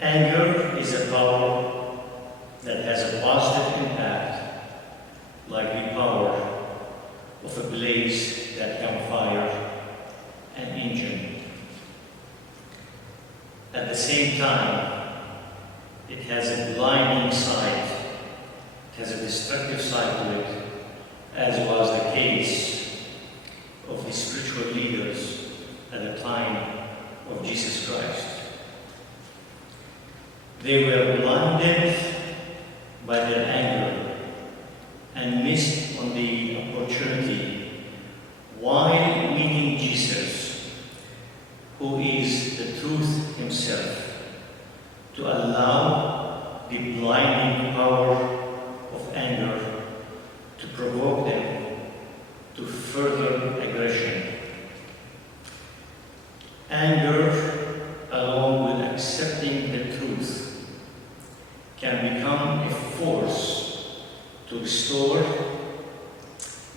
Anger is a power that has a positive impact, like the power of a blaze that can fire an engine. At the same time, it has a blinding side, it has a destructive side to it, as was the case of the spiritual leaders at the time of Jesus Christ. They were blinded by their anger and missed on the opportunity while meeting Jesus, who is the truth himself, to allow the blinding power of anger to provoke them to further aggression. Anger, along with accepting the truth, can become a force to restore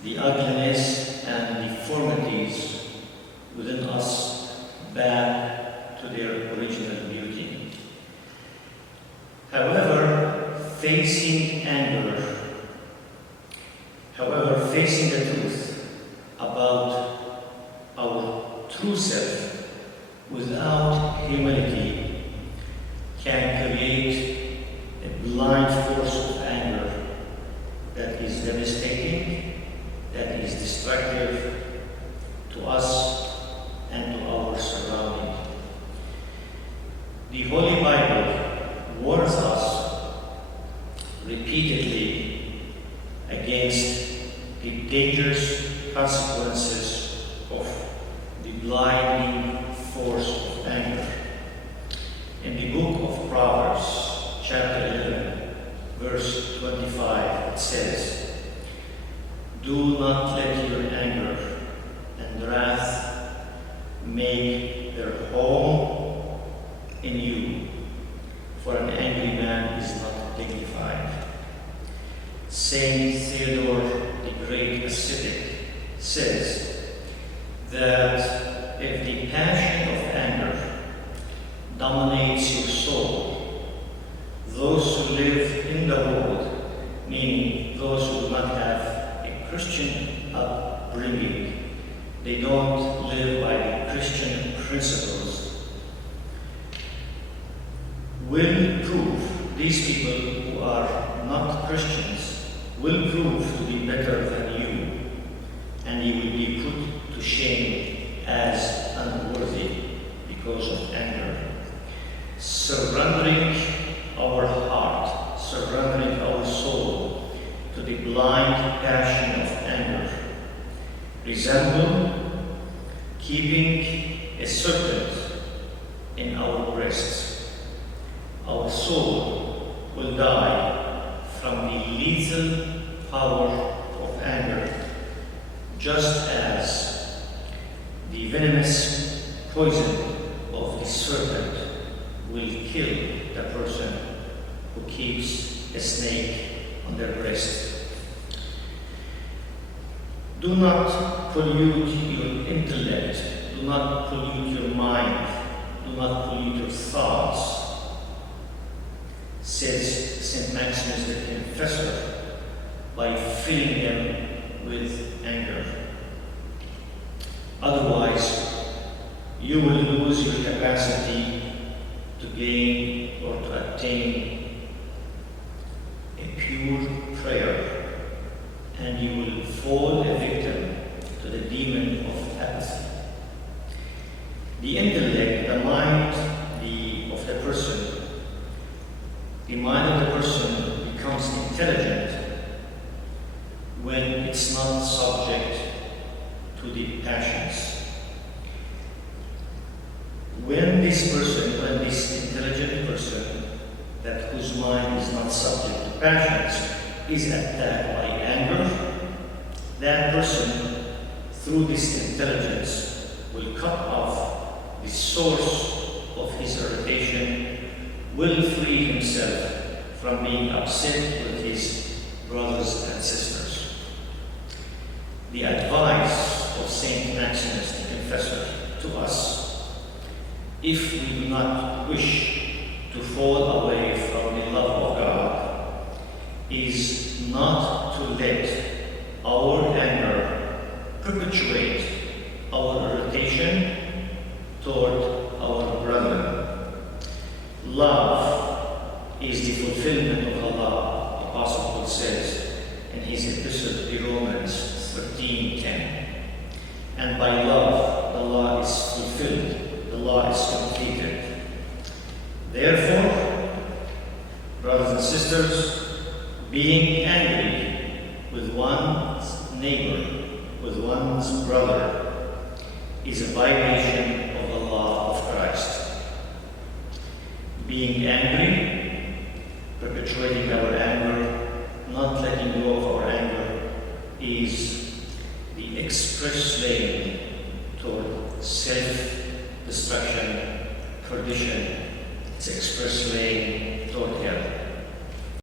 the ugliness and deformities within us back to their original beauty. However, facing the truth about our true self without humility can create a blind force of anger that is devastating, that is destructive to us and to our surroundings. The Holy Bible warns us repeatedly against the dangerous consequences of the blinding force of anger. In the book of Proverbs, chapter 11, verse 25, it says, "Do not let your anger and wrath make their home in you, for an angry man is not dignified." Saint Theodore the Great Ascetic says that if the passion of anger dominates your soul, those who live in the world, meaning those who do not have a Christian upbringing, they don't live by the Christian principles, will prove, these people who are not Christians, will prove to be better than you, and you will be put to shame as unworthy because of anger. Surrendering our heart, surrendering our soul to the blind passion of anger resemble keeping a serpent in our breasts. Our soul will die from the lethal power of anger, just as the venomous poison of the serpent will kill the person who keeps a snake on their breast. Do not pollute your intellect, do not pollute your mind, do not pollute your thoughts, says St. Maximus the Confessor, by filling them with anger. Otherwise, you will lose your capacity to gain or to attain a pure prayer, and you will fall a victim to the demon of apathy. The intellect, the mind of the person, the mind of the person becomes intelligent when it's not subject to the passions. When this intelligent person, that whose mind is not subject to passions, is attacked by anger, that person, through this intelligence, will cut off the source of his irritation, will free himself from being upset with his brothers and sisters. The advice of Saint Maximus the Confessor to us, if we do not wish to fall away from the love of God is not to let our anger perpetuate our irritation toward our brother. Love is the fulfillment of the law, Apostle Paul says in his epistle to Romans 13:10. And by love, the law is fulfilled, the law is completed. Therefore, brothers and sisters, being angry with one's neighbor, with one's brother, is a violation of the law of Christ. Being angry, perpetuating our anger, not letting go of our anger, is the express lane toward self-destruction, perdition. It's express lane toward hell.